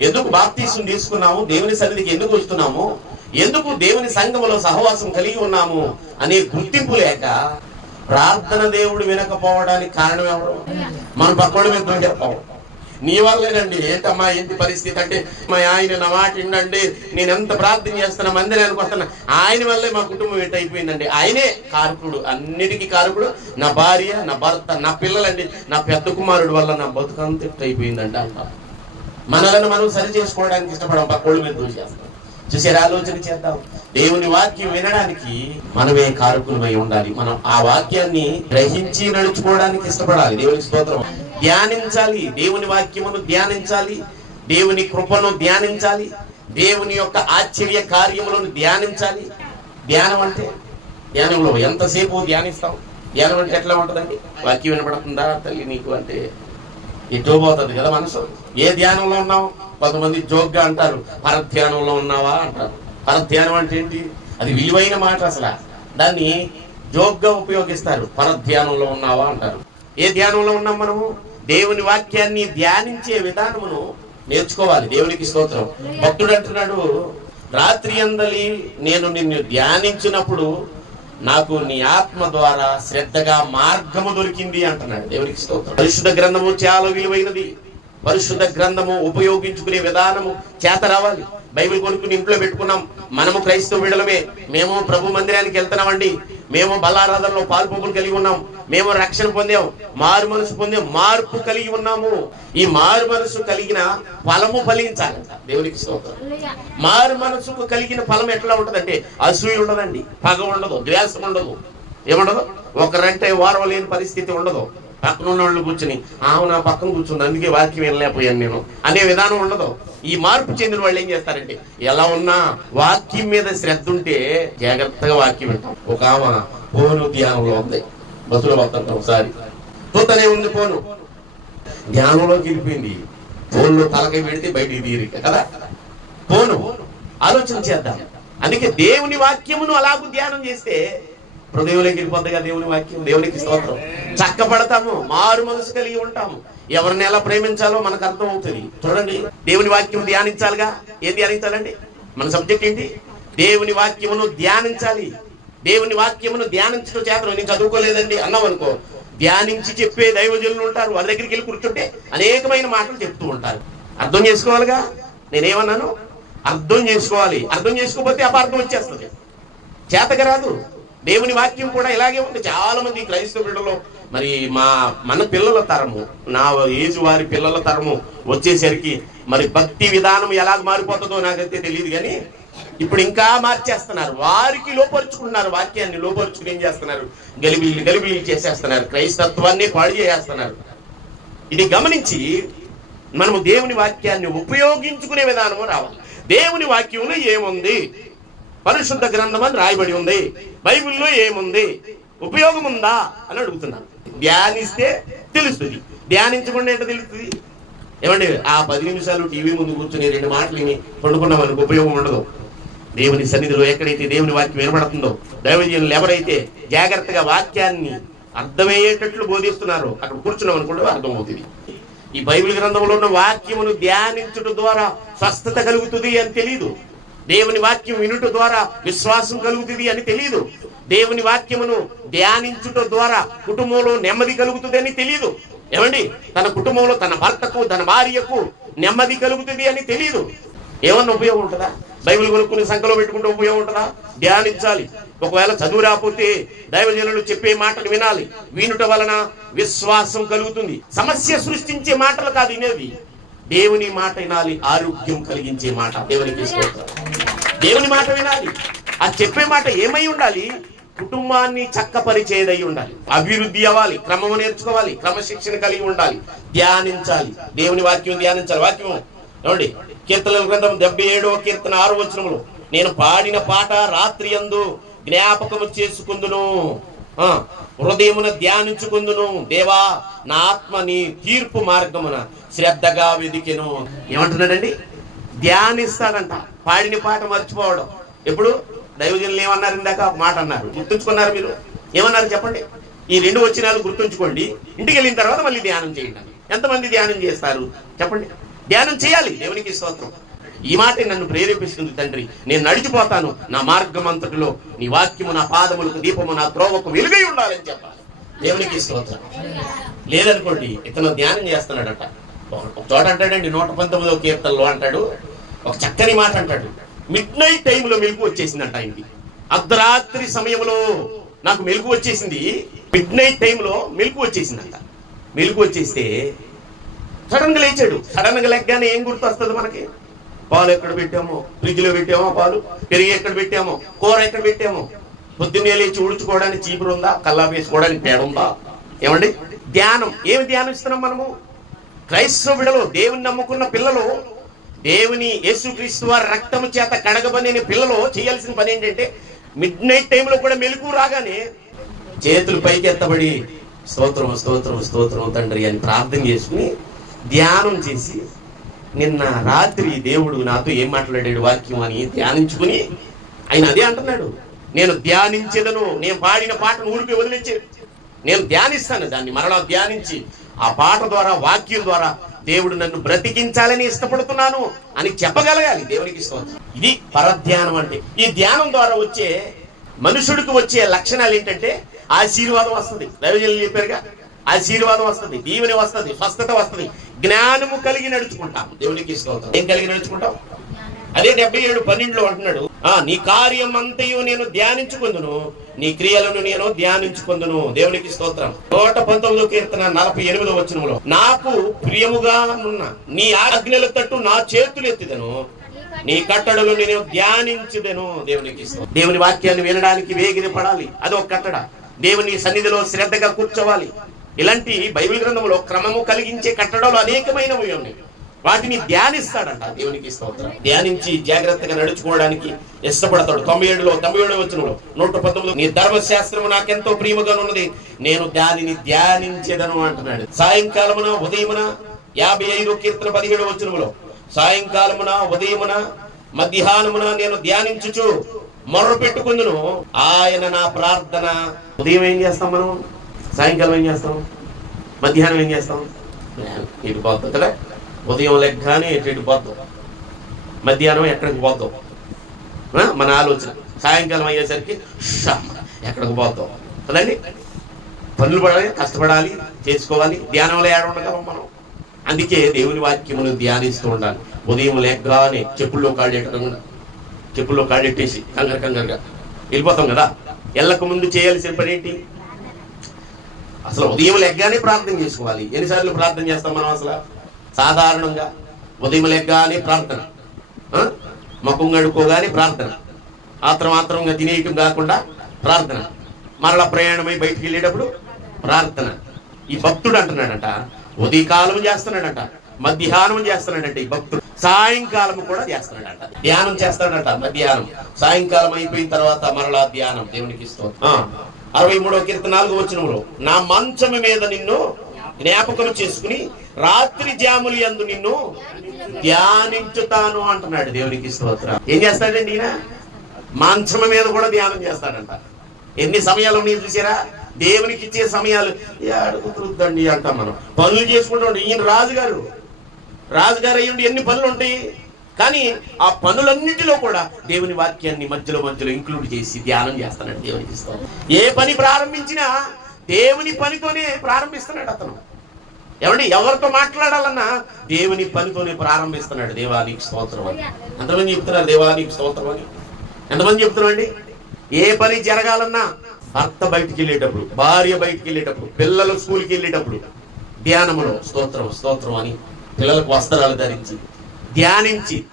ఎందుకు బాప్తీసం తీసుకున్నాము? దేవుని సన్నిధికి ఎందుకు వస్తున్నాము? ఎందుకు దేవుని సంఘములో సహవాసం కలిగి ఉన్నాము? అనే గుర్తింపు లేక ప్రార్థన దేవుడు వినకపోవడానికి కారణం ఎవరు? మన పక్కన మీద చెప్పాము నీ వల్లేనండి ఏంటమ్మా ఏంటి పరిస్థితి? అంటే మా ఆయన నా మాట వినండి. నేను ఎంత ప్రార్థన చేస్తున్నా మందిరానికి వస్తున్నా. ఆయన వల్లే మా కుటుంబం ఏంటి అయిపోయిందండి. ఆయనే కారకుడు. అన్నిటికీ కారకుడు. నా భార్య నా భర్త నా పిల్లలండి. నా పెద్ద కుమారుడు వల్ల నా బతుకంత ఎట్ అయిపోయిందండి అంటారు మనలను మనం సరి చేసుకోవడానికి ఇష్టపడం పక్కోళ్ళు మీద దూసేస్తాం చూసారు ఆలోచన చేద్దాం. దేవుని వాక్యం వినడానికి మనమే కారకులమై ఉండాలి. మనం ఆ వాక్యాన్ని గ్రహించి నడుచుకోవడానికి ఇష్టపడాలి. దేవుని స్తోత్రం. ధ్యానించాలి. దేవుని వాక్యమును ధ్యానించాలి. దేవుని కృపను ధ్యానించాలి. దేవుని యొక్క ఆశ్చర్య కార్యములను ధ్యానించాలి. ధ్యానం అంటే ధ్యానంలో ఎంతసేపు ధ్యానిస్తాం? ధ్యానం అంటే ఎట్లా ఉంటుందండి? వాక్యం వినపడుతుందా తల్లి నీకు అంటే ఎటో పోతుంది కదా మనసు. ఏ ధ్యానంలో ఉన్నావు? కొంతమంది జోక్గా అంటారు పరధ్యానంలో ఉన్నావా అంటారు. పరధ్యానం అంటే ఏంటి? అది విలువైన మాట అసలు. దాన్ని జోక్గా ఉపయోగిస్తారు పరధ్యానంలో ఉన్నావా అంటారు. ఏ ధ్యానంలో ఉన్నాం మనము? దేవుని వాక్యాన్ని ధ్యానించే విధానమును నేర్చుకోవాలి. దేవునికి స్తోత్రం. భక్తుడు అంటున్నాడు రాత్రి అందలి నేను నిన్ను ధ్యానించినప్పుడు నాకు నీ ఆత్మ ద్వారా శ్రద్ధగా మార్గము దొరికింది అంటున్నాడు దేవునికి స్తోత్రం. పరిశుద్ధ గ్రంథము చాలా విలువైనది. పరిశుద్ధ గ్రంథము ఉపయోగించుకునే విధానము చేత రావాలి. బైబిల్ కొనుక్కుని ఇంట్లో పెట్టుకున్నాం. మనము క్రైస్తవ బిడ్డలమే. మేము ప్రభు మందిరానికి వెళ్తున్నామండి. మేము బలారాధనలో పాల్పొప్పులు కలిగి ఉన్నాం. మేము రక్షణ పొందాం మారు మనసు పొందాం మార్పు కలిగి ఉన్నాము. ఈ మారు మనసు కలిగిన ఫలము ఫలించాలి. దేవునికి స్తోత్రం. మారు మనసుకు కలిగిన ఫలం ఎట్లా ఉంటదంటే అసూయ ఉండదండి పగ ఉండదు ద్వేషం ఉండదు. ఏముండదు? ఒకరంటే వారం లేని పరిస్థితి ఉండదు. పక్కన ఉన్న వాళ్ళు కూర్చుని ఆమె నా పక్కన కూర్చుంది అందుకే వాక్యం వెళ్ళలేకపోయాను నేను అనే విధానం ఉండదు. ఈ మార్పు చెందిన వాళ్ళు ఏం చేస్తారంటే ఎలా ఉన్నా వాక్యం మీద శ్రద్ధ ఉంటే జాగ్రత్తగా వాక్యం వింటాం. ఒక ఆమె పోను ధ్యానంలో ఉంది. బస్సులో పోతుంటాం ఒకసారి పోతనే ఉంది పోను. ధ్యానంలోకి వెళ్ళిపోయింది. ఫోన్లో తలకై పెడితే బయటికి తీరి కదా? పోను. ఆలోచన చేద్దాం. అందుకే దేవుని వాక్యమును అలాగూ ధ్యానం చేస్తే హృదయంలోకి వెళ్ళిపోద్దిగా దేవుని వాక్యం దేవునికి స్తోత్రం. చక్కబడతాము మారు మనసు కలిగి ఉంటాము. ఎవరిని ఎలా ప్రేమించాలో మనకు అర్థం అవుతుంది చూడండి దేవుని వాక్యం ధ్యానించాలిగా? ఏం ధ్యానించాలండి? మన సబ్జెక్ట్ ఏంటి? దేవుని వాక్యమును ధ్యానించాలి. దేవుని వాక్యమును ధ్యానించడం చేతను నేను చదువుకోలేదండి అన్నాం అనుకో. ధ్యానించి చెప్పే దైవజనులు ఉంటారు వాళ్ళ దగ్గరికి వెళ్ళి కూర్చుంటే అనేకమైన మాటలు చెప్తూ ఉంటారు. అర్థం చేసుకోవాలిగా? నేనేమన్నాను? అర్థం చేసుకోవాలి. అర్థం చేసుకోకపోతే అపార్థం వచ్చేస్తుంది. చేతక రాదు. దేవుని వాక్యం కూడా ఇలాగే ఉంది. చాలా మంది క్రైస్తవ బిడ్డలో మరి మా మన పిల్లల తరము నా ఏజ్ వారి పిల్లల తరము వచ్చేసరికి మరి భక్తి విధానం ఎలా మారిపోతుందో నాకైతే తెలియదు కానీ ఇప్పుడు ఇంకా మార్చేస్తున్నారు. వారికి లోపరుచుకున్నారు వాక్యాన్ని లోపరుచుకుని ఏం చేస్తున్నారు? గలిబిలి గలిబిలి చేసేస్తున్నారు. క్రైస్తత్వాన్ని పాడు చేసేస్తున్నారు. ఇది గమనించి మనము దేవుని వాక్యాన్ని ఉపయోగించుకునే విధానము రావాలి. దేవుని వాక్యంలో ఏముంది? పరిశుద్ధ గ్రంథం అని రాయబడి ఉంది. బైబిల్లో ఏముంది? ఉపయోగం ఉందా అని అడుగుతున్నాను ధ్యానిస్తే తెలుస్తుంది. ధ్యానించకుండా ఏంటో తెలుస్తుంది? ఏమండి ఆ పది నిమిషాలు టీవీ ముందు కూర్చుని రెండు మాటలు విని పండుకున్నాం మనకు ఉపయోగం ఉండదు. దేవుని సన్నిధిలో ఎక్కడైతే దేవుని వాక్యం వినబడుతుందో దైవజనులు ఎవరైతే జాగ్రత్తగా వాక్యాన్ని అర్థమయ్యేటట్లు బోధిస్తున్నారో అక్కడ కూర్చున్నాం అనుకుంటే అర్థమవుతుంది. ఈ బైబిల్ గ్రంథంలో ఉన్న వాక్యమును ధ్యానించడం ద్వారా స్వస్థత కలుగుతుంది అని తెలియదు దేవుని వాక్యం వినుట ద్వారా విశ్వాసం కలుగుతుంది అని తెలియదు దేవుని వాక్యమును ధ్యానించుట ద్వారా కుటుంబంలో నెమ్మది కలుగుతుంది అని తెలియదు ఏమండి? తన కుటుంబంలో తన భర్తకు తన భార్యకు నెమ్మది కలుగుతుంది అని తెలియదు ఏమన్నా ఉపయోగం ఉంటుందా? బైబిల్ కొనుక్కుని సంఖలో పెట్టుకుంటే ఉపయోగం ఉంటుందా? ధ్యానించాలి. ఒకవేళ చదువు రాకపోతే దైవజనులు చెప్పే మాటలు వినాలి. వినుట వలన విశ్వాసం కలుగుతుంది. సమస్య సృష్టించే మాటలు కాదు వినేవి దేవుని మాట వినాలి ఆరోగ్యం కలిగించే మాట. దేవుని స్తోత్రం. దేవుని మాట వినాలి. ఆ చెప్పే మాట ఏమై ఉండాలి? కుటుంబాన్ని చక్కపరిచేదై ఉండాలి. అభివృద్ధి అవ్వాలి క్రమము నేర్చుకోవాలి క్రమశిక్షణ కలిగి ఉండాలి. ధ్యానించాలి. దేవుని వాక్యం ధ్యానించాలి. వాక్యం ఏమండి? కీర్తనల గ్రంథం డెబ్బై ఏడవ కీర్తన ఆరు వచనములు. నేను పాడిన పాట రాత్రి అందు జ్ఞాపకము చేసుకుందును. ఆ, హృదయమున ధ్యానించుకుందును. దేవా నా ఆత్మ నీ తీర్పు మార్గమున శ్రద్ధగా వెదికెను. ఏమంటున్నాడండి? ధ్యానిస్తాడంట. పాడిన పాట మర్చిపోవడం. ఎప్పుడు? దైవజనులు ఏమన్నారు ఇందాక? మాట అన్నారు. గుర్తుంచుకున్నారు మీరు? ఏమన్నారు చెప్పండి? ఈ రెండు వచ్చినాలు గుర్తుంచుకోండి. ఇంటికి వెళ్ళిన తర్వాత మళ్ళీ ధ్యానం చేయండి. ఎంతమంది ధ్యానం చేస్తారు? చెప్పండి. ధ్యానం చేయాలి. దేవునికి స్తోత్రం. ఈ మాట నన్ను ప్రేరేపిస్తుంది తండ్రి. నేను నడిచిపోతాను. నా మార్గం అంతటిలో నీ వాక్యము నా పాదములకు దీపము నా త్రోవకు వెలుగై ఉండాలని చెప్పాలి. దేవునికి స్తోత్రం. లేదనుకోండి ఇతను ధ్యానం చేస్తున్నాడట. ఒక చోట అంటాడండి నూట పంతొమ్మిదో కీర్తనలో అంటాడు. ఒక చక్కని మాట అంటాడు. మిడ్ నైట్ టైంలో మెలుగు వచ్చేసిందంట ఆయనకి. అర్ధరాత్రి సమయంలో నాకు మెలుగు వచ్చేసింది. మిడ్ నైట్ టైంలో మెలుగు వచ్చేసిందంట. మెలుగు వచ్చేస్తే సడన్గా లేచాడు. సడన్గా లెగ్గానే ఏం గుర్తు వస్తుంది మనకి? పాలు ఎక్కడ పెట్టామో? ఫ్రిడ్జ్లో పెట్టామో పాలు? పెరిగి ఎక్కడ పెట్టామో? కూర ఎక్కడ పెట్టామో? పొద్దున్నే లేచి ఉడుచుకోవడానికి చీపురు ఉందా? కల్లా వేసుకోవడానికి పేడ ఉందా? ఏమండి? ధ్యానం. ఏమి ధ్యానిస్తున్నాం మనము? క్రైస్తవ బిడలు దేవుని నమ్ముకున్న పిల్లలు దేవుని యేసుక్రీస్తు వారి రక్తము చేత కడగబడిన పిల్లలు చేయాల్సిన పని ఏంటంటే మిడ్ నైట్ టైంలో కూడా మెలకు రాగానే చేతులు పైకి ఎత్తబడి స్తోత్రం స్తోత్రం స్తోత్రం తండ్రి అని ప్రార్థన చేసుకుని ధ్యానం చేసి నిన్న రాత్రి దేవుడు నాతో ఏం మాట్లాడాడు వాక్యం అని ధ్యానించుకుని ఆయన అదే అంటున్నాడు. నేను ధ్యానించేదను నేను పాడిన పాటను ఊరిపి వదిలించేది నేను ధ్యానిస్తాను దాన్ని మరలా ధ్యానించి ఆ పాట ద్వారా వాక్యం ద్వారా దేవుడు నన్ను బ్రతికించాలని ఇష్టపడుతున్నాను అని చెప్పగలగాలి దేవునికి స్తోత్రం. ఇది పరధ్యానం అంటే. ఈ ధ్యానం ద్వారా వచ్చే మనుషుడికి వచ్చే లక్షణాలు ఏంటంటే ఆశీర్వాదం వస్తుంది. దైవజనులు చెప్పారుగా ఆశీర్వాదం వస్తుంది దీవెని వస్తుంది స్వస్థత వస్తుంది. జ్ఞానము కలిగి నడుచుకుంటాం. దేవునికి స్తోత్రం. ఏం కలిగి నడుచుకుంటాం? అదే డెబ్బై ఏడు పన్నెండులో అంటున్నాడు. ఆ నీ కార్యం అంతయు నేను ధ్యానించుకుందును నీ క్రియలను నేను ధ్యానించుకుందును. దేవునికి స్తోత్రం. నూట పంతొమ్మిదో కీర్తన నలభై ఎనిమిదో వచనంలో నాకు ప్రియముగా ఉన్న నీ ఆజ్ఞల తట్టు నా చేతులు ఎత్తిదను. నీ కట్టడలు నేను ధ్యానించుదను. దేవునికి దేవుని వాక్యాన్ని వినడానికి వేగిరి పడాలి అదొక కట్టడ. దేవుని సన్నిధిలో శ్రద్ధగా కూర్చోవాలి. ఇలాంటి బైబిల్ గ్రంథంలో క్రమము కలిగించే కట్టడాలు అనేకమైనవి ఉన్నాయి. వాటిని ధ్యానిస్తాడంట దేవునికి స్తోత్రం. ధ్యానించి జాగ్రత్తగా నడుచుకోవడానికి ఇష్టపడతాడు. తొంభై ఏడులో తొంభై ఏడు వచ్చినలో నూట పంతొమ్మిది నీ ధర్మశాస్త్రము నాకెంతో ప్రియముగా ఉన్నది నేను దానిని ధ్యానించేదను అంటున్నాడు. సాయంకాలమున ఉదయమున యాభై ఐదు కీర్తన పదిహేడు వచ్చినములో సాయంకాలమున ఉదయమున మధ్యాహ్నమున నేను ధ్యానించుచు మొర్ర పెట్టుకుందును ఆయన నా ప్రార్థన. ఉదయం ఏం చేస్తాం మనం? సాయంకాలం ఏం చేస్తాం? మధ్యాహ్నం ఏం చేస్తాం? ఇటు పోతాం కదా ఉదయం లెగ్గానే ఇటు పోద్దాం మధ్యాహ్నం ఎక్కడికి పోద్దాం మన ఆలోచన. సాయంకాలం అయ్యేసరికి ఎక్కడికి పోతాం? కదండి పనులు పడాలి కష్టపడాలి చేసుకోవాలి. ధ్యానంలో ఏడ ఉండగలం మనం? అందుకే దేవుని వాక్యమును ధ్యానిస్తూ ఉండాలి. ఉదయం లెక్కనే చెప్పుల్లో కాళ్ళెట్టకుండా చెప్పుల్లో కాళ్ళెట్టేసి కంగర కంగరగా వెళ్ళిపోతాం కదా? ఎల్లక ముందు చేయాల్సిన పని ఏంటి? అసలు ఉదయం లెగ్గానే ప్రార్థన చేసుకోవాలి. ఎన్నిసార్లు ప్రార్థన చేస్తాం మనం అసలు? సాధారణంగా ఉదయం లెగ్గానే ప్రార్థన. ఆ? ముఖం కడుక్కోగానే ప్రార్థన. ఆత్రమాత్రంగా తినేయటం కాకుండా ప్రార్థన. మరల ప్రయాణమై బయటికి వెళ్ళేటప్పుడు ప్రార్థన. ఈ భక్తుడు అంటున్నాడట ఉదయకాలం చేస్తున్నాడట మధ్యాహ్నం చేస్తున్నాడట ఈ భక్తుడు. సాయంకాలం కూడా చేస్తున్నాడట. ధ్యానం చేస్తాడట మధ్యాహ్నం. సాయంకాలం అయిపోయిన తర్వాత మరలా ధ్యానం. దేవునికి ఇస్తాం అరవై మూడవ కీర్త నాలుగు వచనంలో నా మంచము మీద నిన్ను జ్ఞాపకం చేసుకుని రాత్రి జాములు అందు నిన్ను ధ్యానించుతాను అంటున్నాడు దేవునికి స్తోత్రం. ఏం చేస్తాడండి ఈయన? మంచం మీద కూడా ధ్యానం చేస్తాడంట. ఎన్ని సమయాలు నేను చూసారా? దేవునికి ఇచ్చే సమయాలు. అడుగుతుందండి అంటాం మనం. పనులు చేసుకుంటాం ఈయన రాజుగారు రాజుగారు అయ్యుండి ఎన్ని పనులు ఉంటాయి? కానీ ఆ పనులన్నిటిలో కూడా దేవుని వాక్యాన్ని మధ్యలో మధ్యలో ఇంక్లూడ్ చేసి ధ్యానం చేస్తున్నాడు దేవునికి ఇస్తాం ఏ పని ప్రారంభించినా దేవుని పనితోనే ప్రారంభిస్తున్నాడు అతను. ఏమండి? ఎవరితో మాట్లాడాలన్నా దేవుని పనితోనే ప్రారంభిస్తున్నాడు. దేవానికి స్తోత్రం అని. ఎంతమంది చెప్తున్నారు దేవానికి స్తోత్రం అని? ఎంతమంది చెప్తున్నారండి? ఏ పని జరగాలన్నా భర్త బయటికి వెళ్ళేటప్పుడు భార్య బయటికి వెళ్ళేటప్పుడు పిల్లలు స్కూల్కి వెళ్ళేటప్పుడు ధ్యానములో స్తోత్రం స్తోత్రం అని పిల్లలకు వస్త్రాలు ధరించి ధ్యానించి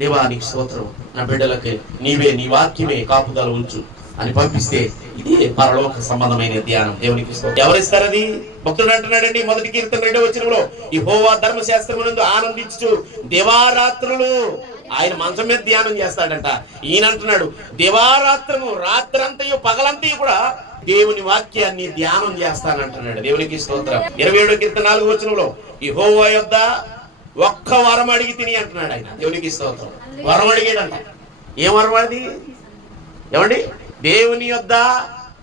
దేవానికి స్తోత్రం. నా బిడ్డలకి నీవే నీ వాక్యమే కాపుదల ఉంచు అని పంపిస్తే ఇది పరలోక సంబంధమైన ధ్యానం. దేవునికి ఎవరిస్తారు అది? భక్తుడు అంటున్నాడండి మొదటి కీర్తన రెండో వచ్చినలో ఈ హోవా ధర్మశాస్త్రమునందు ఆనందించు దేవారాత్రులు. ఆయన మంచం మీద ధ్యానం చేస్తాడంట. ఈయన అంటున్నాడు దివారాత్రము రాత్రంతయు పగలంతయు కూడా దేవుని వాక్యాన్ని ధ్యానం చేస్తానంటున్నాడు. దేవునికి స్తోత్రం. ఇరవై ఏడు కీర్తన నాలుగు వచనంలో ఈ హోవా యొక్క ఒక్క వరం అడిగి తిని అంటున్నాడు ఆయన. దేవునికి స్తోత్రం. వరం అడిగాడంట. ఏం వరం అది? ఏమండి? దేవుని యొద్ద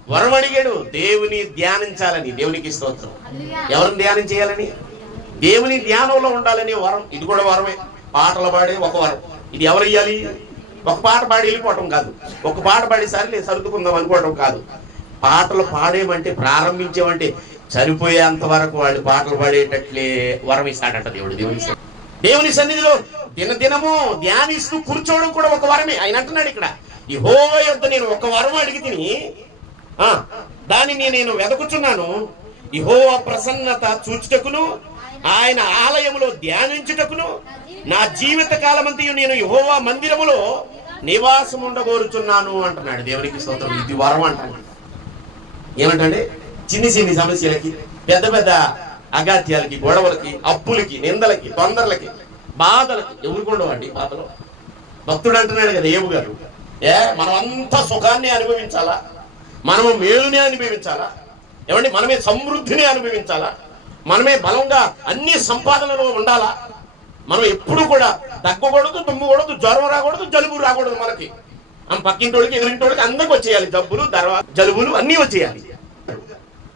వరం అడిగాడు. దేవుని ధ్యానించాలని దేవునికి స్తోత్రం. ఎవరిని ధ్యానం చేయాలని? దేవుని ధ్యానంలో ఉండాలనే వరం. ఇది కూడా వరమే. పాటలు పాడే ఒక వరం. ఇది ఎవరు ఇవ్వాలి ఒక పాట పాడి వెళ్ళిపోవటం కాదు. ఒక పాట పాడి సరే సర్దుకుందాం అనుకోవటం కాదు. పాటలు పాడేమంటే ప్రారంభించేమంటే చనిపోయేంత వరకు వాళ్ళు పాటలు పాడేటట్లే వరం ఇస్తాడట దేవుడు. దేవుని దేవుని సన్నిధిలో దినదినము ధ్యానిస్తూ కూర్చోవడం కూడా ఒక వరమే. ఆయన అంటున్నాడు ఇక్కడ ఈ హో యొద్ నేను ఒక వరం అడిగి తిని ఆ, దానిని నేను వెదకుచున్నాను. ఇహోవా ప్రసన్నత చూచుటకును ఆయన ఆలయములో ధ్యానించుటకును నా జీవిత కాలమంతయు నేను యహోవా మందిరములో నివాసం ఉండగోరుచున్నాను అంటున్నాడు దేవునికి స్తోత్రం. ఇది వరం అంటాడు. ఏమంటండి చిన్ని చిన్ని సమస్యలకి పెద్ద పెద్ద అగాత్యాలకి గొడవలకి అప్పులకి నిందలకి తొందరలకి బాధలకి ఎవరికి ఉండవండి బాధలు భక్తుడు అంటున్నాడు కదా ఏవు గారు. ఏ మనమంతా సుఖాన్ని అనుభవించాలా? మనము మేలుని అనుభవించాలా? ఏమండి మనమే సమృద్ధిని అనుభవించాలా? మనమే బలంగా అన్ని సంపాదనలో ఉండాలా? మనం ఎప్పుడు కూడా తగ్గకూడదు తుమ్మకూడదు జ్వరం రాకూడదు జలుబు రాకూడదు మనకి. మన పక్కింటోడికి ఎదురింటోడికి అందరికి వచ్చేయాలి. జబ్బులు దర్వా జలుబులు అన్నీ వచ్చేయాలి.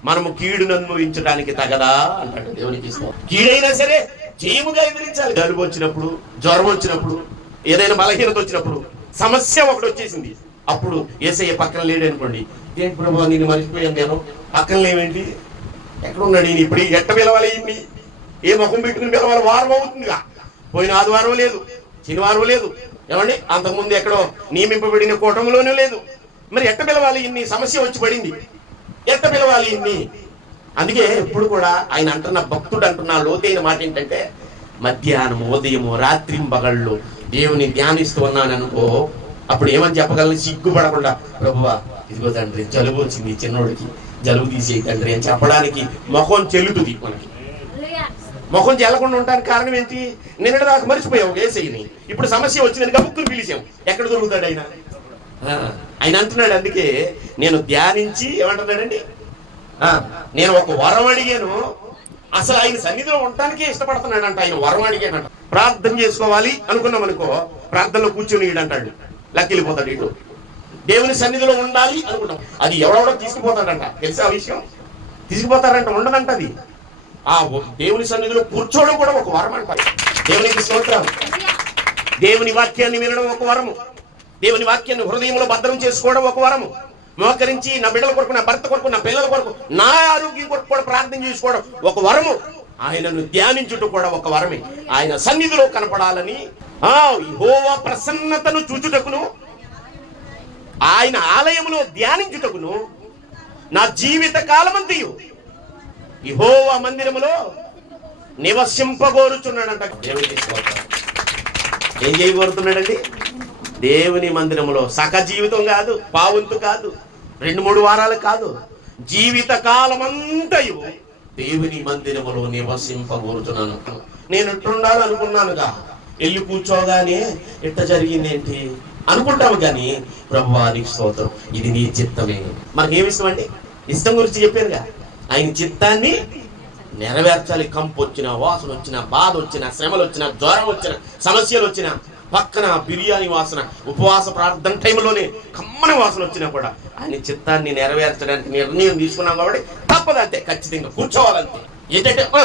మనము కీడును అనుభవించడానికి తగదా అంటాడు దేవునికి కీడైనా సరే జయముగా ఎదిరించాలి. జలుబు వచ్చినప్పుడు జ్వరం వచ్చినప్పుడు ఏదైనా బలహీనత వచ్చినప్పుడు సమస్య ఒకటి వచ్చేసింది. అప్పుడు ఏసయ్య పక్కన లేడు అనుకోండి ఏంటి ప్రభు నేను మర్చిపోయాను నేను? పక్కన లేవేంటి? ఎక్కడ ఉన్నాడు ఈయన? ఇప్పుడు ఎట్ట పిలవాలి ఈయన్ని. ఏ ముఖం పెట్టుకుని పిలవాలి? వారం అవుతుందిగా. పోయిన ఆదివారం లేదు. శనివారం లేదు. ఏమండి? అంతకుముందు ఎక్కడో నియమింపబడిన కూటమిలోనూ లేదు. మరి ఎట్ట పిలవాలి? ఇన్ని సమస్య వచ్చి పడింది. ఎట్ట పిలవాలి ఇన్ని? అందుకే ఇప్పుడు కూడా ఆయన అంటున్న భక్తుడు అంటున్న లోతైన మాట ఏంటంటే మధ్యాహ్నం ఉదయము రాత్రింబగళ్ళు దేవుని ధ్యానిస్తూ ఉన్నాను అనుకో అప్పుడు ఏమని చెప్పగలను? సిగ్గుపడకుండా ప్రభువా ఇదిగో తండ్రి జలుబు వచ్చింది చిన్నోడికి. జలుబు తీసేయి తండ్రి అని చెప్పడానికి ముఖం చెల్లుతుంది మనకి. ముఖం చెల్లకుండా ఉండడానికి కారణం ఏంటి? నిన్నటి దాకా మర్చిపోయావు వేసేయని ఇప్పుడు సమస్య వచ్చిందని గబుక్కులు పిలిచాం ఎక్కడ దొరుకుతాడు ఆయన? ఆయన అంటున్నాడు అందుకే నేను ధ్యానించి ఏమంటున్నాడండి? ఆ, నేను ఒక వరం అడిగాను. అసలు ఆయన సన్నిధిలో ఉండటానికే ఇష్టపడుతున్నాడంట ఆయన వరం అడిగాడంట. ప్రార్థన చేసుకోవాలి అనుకున్నాం అనుకో ప్రార్థనలో కూర్చొని అంటాడు లక్కెళ్ళిపోతాడు ఇటు. దేవుని సన్నిధిలో ఉండాలి అనుకుంటాం అది ఎవడెవడో తీసుకుపోతాడంట. తెలుసా ఆ విషయం? తీసుకుపోతారంట ఉండదంట అది. ఆ దేవుని సన్నిధిలో కూర్చోవడం కూడా ఒక వరం అంటారు దేవునికి స్తోత్రం దేవుని వాక్యాన్ని వినడం ఒక వరము. దేవుని వాక్యాన్ని హృదయంలో భద్రం చేసుకోవడం ఒక వరము. మోకరించి నా బిడ్డల కొరకు నా భర్త కొరకు నా పిల్లల కొరకు నా ఆరోగ్యం కొరకు కూడా ప్రార్థన చేసుకోవడం ఒక వరము. ఆయనను ధ్యానించుట కూడా ఒక వరమే. ఆయన సన్నిధిలో కనపడాలని ఆ యెహోవా ప్రసన్నతను చూచుటకును ఆయన ఆలయములో ధ్యానించుటకును నా జీవిత కాలమంతయు. యెహోవా మందిరములో నివసింపగోరుచున్నాడంట ఏం చేయగోరుతున్నాడండి దేవుని మందిరములో సక జీవితం కాదు పావుంతు కాదు రెండు మూడు వారాలు కాదు. జీవిత కాలమంతయు దేవుని మందిరములో నివసింపబోతున్నాను. నేను ఎట్లుండాలనుకున్నానుగా? వెళ్ళి కూర్చోగానే ఎట్ట జరిగిందేంటి? అనుకుంటాము కానీ ప్రభువానికి స్తోత్రం. ఇది నీ చిత్తమే. మనకేమి ఇష్టం అండి? ఇష్టం గురించి చెప్పానుగా. ఆయన చిత్తాన్ని నెరవేర్చాలి. కంపు వచ్చిన వాసన వచ్చిన బాధ వచ్చిన శ్రమలు వచ్చిన జ్వరం వచ్చిన సమస్యలు వచ్చిన. పక్కన బిర్యానీ వాసన ఉపవాస ప్రార్థన టైంలోనే కమ్మని వాసన వచ్చినా కూడా ఆయన చిత్తాన్ని నెరవేర్చడానికి నిర్ణయం తీసుకున్నాం కాబట్టి తప్పదంతే ఖచ్చితంగా కూర్చోవాలంతే. ఏంటంటే "ఆ,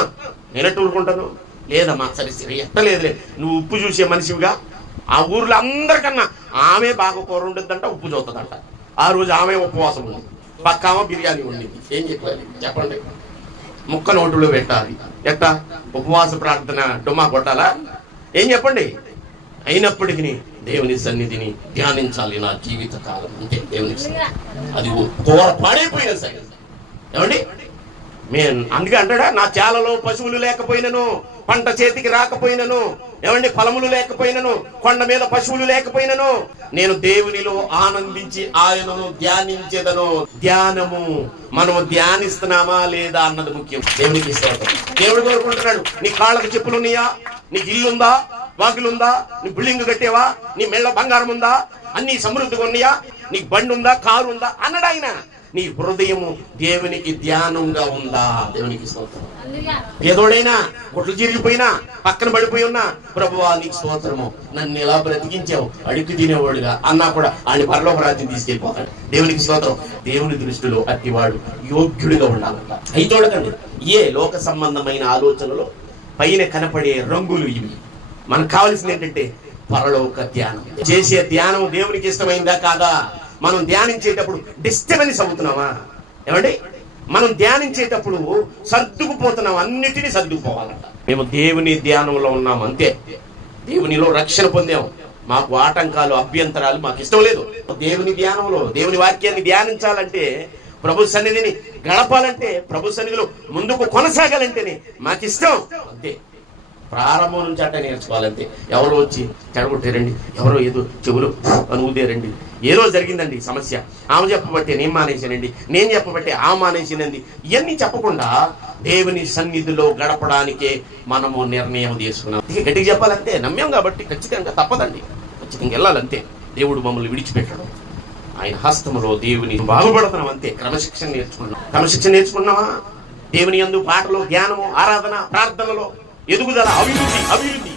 నేనట్టు ఊరుకుంటాను? లేదమ్మా సరే సరే ఎట్టలేదులే నువ్వు ఉప్పు చూసే మనిషివిగా ఆ ఊర్లో అందరికన్నా ఆమె బాగా కూర ఉంటుందంట ఉప్పు చూస్తుందంట ఆ రోజు ఆమె ఉపవాసం ఉంది. పక్క ఆమె బిర్యానీ ఉండేది ఏం చెప్పాలి? చెప్పండి. ముక్క నోటులో పెట్టాలి. ఎట్టా? ఉపవాస ప్రార్థన డుమ్మా కొట్టాలా? ఏం చెప్పండి? అయినప్పటికీ దేవుని సన్నిధిని ధ్యానించాలి నా జీవిత కాలం అంటే దేవుని అది కూర పాడైపోయినా సరే ఏమండి? మేము అందుకే అంటాడా? నా చాలలో పశువులు లేకపోయినను పంట చేతికి రాకపోయినను ఏమండి? ఫలములు లేకపోయినను కొండ మీద పశువులు లేకపోయినను నేను దేవునిలో ఆనందించి ఆయనను ధ్యానించేదను. ధ్యానము మనము ధ్యానిస్తున్నామా లేదా అన్నది ముఖ్యం. దేవునికి స్తోత్రం. దేవుడు కోరుకుంటున్నాడు నీ కాళ్ళకు చెప్పులు ఉన్నాయా నీకు ఇల్లుందా? వాకిలుందా? నీ బిల్డింగ్ కట్టేవా? నీ మెళ్ళ బంగారం ఉందా అన్ని సమృద్ధిగా ఉన్నాయా? నీకు బండి ఉందా కారు ఉందా అన్నాడు ఆయన. నీ హృదయము దేవునికి ధ్యానంగా ఉందా? దేవునికి స్తోత్రం. ఏదోడైనా గుట్లు చిరిగిపోయినా పక్కన పడిపోయి ఉన్నా ప్రభువా నీకు స్తోత్రము. నన్ను ఇలా బ్రతికించావు? అడుగు తినేవాడుగా. అన్నా కూడా ఆయన పరలోక రాజ్యం తీసుకెళ్ళిపోతాడు. దేవునికి స్తోత్రం. దేవుని దృష్టిలో అట్టివాడు యోగ్యుడిగా ఉండాలంట. అయి చూడకండి. ఏ లోక సంబంధమైన ఆలోచనలో పైన కనపడే రంగులు ఇవి. మనకు కావాల్సింది ఏంటంటే పరలోక ధ్యానం. చేసే ధ్యానం దేవునికి ఇష్టమైందా కాదా? మనం ధ్యానించేటప్పుడు డిస్టర్బెన్స్ అవుతున్నామా? ఏమండి? మనం ధ్యానించేటప్పుడు సర్దుకుపోతున్నాం అన్నిటినీ సర్దుకుపోవాలంట. మేము దేవుని ధ్యానంలో ఉన్నాం అంతే. దేవునిలో రక్షణ పొందాం. మాకు ఆటంకాలు అభ్యంతరాలు మాకు ఇష్టం లేదు. దేవుని ధ్యానంలో దేవుని వాక్యాన్ని ధ్యానించాలంటే ప్రభు సన్నిధిని గడపాలంటే ప్రభు సన్నిధిలో ముందుకు కొనసాగాలంటేనే మాకు ఇష్టం అంతే. ప్రారంభం నుంచి అట్ట నేర్చుకోవాలంతే. ఎవరో వచ్చి చెడగొట్టారండి ఎవరో ఏదో చెవులు ఏ ఏదో జరిగిందండి సమస్య? ఆమె చెప్పబట్టే నేను మానేసానండి నేను చెప్పబట్టే ఆ మానేసినండి ఇవన్నీ చెప్పకుండా దేవుని సన్నిధిలో గడపడానికే మనము నిర్ణయం తీసుకున్నాం. ఇక గట్టిగా చెప్పాలంటే నమ్మాం కాబట్టి ఖచ్చితంగా తప్పదండి. ఖచ్చితంగా వెళ్ళాలంతే. దేవుడు మమ్మల్ని విడిచిపెట్టడం. ఆయన హస్తములో దేవుని బాగుపడుతున్నాం అంతే. క్రమశిక్షణ నేర్చుకున్నాం. క్రమశిక్షణ నేర్చుకున్నావా? దేవుని యందు పాటలు జ్ఞానము ఆరాధన ప్రార్థనలో ఎదుగుదల అభివృద్ధి అభివృద్ధి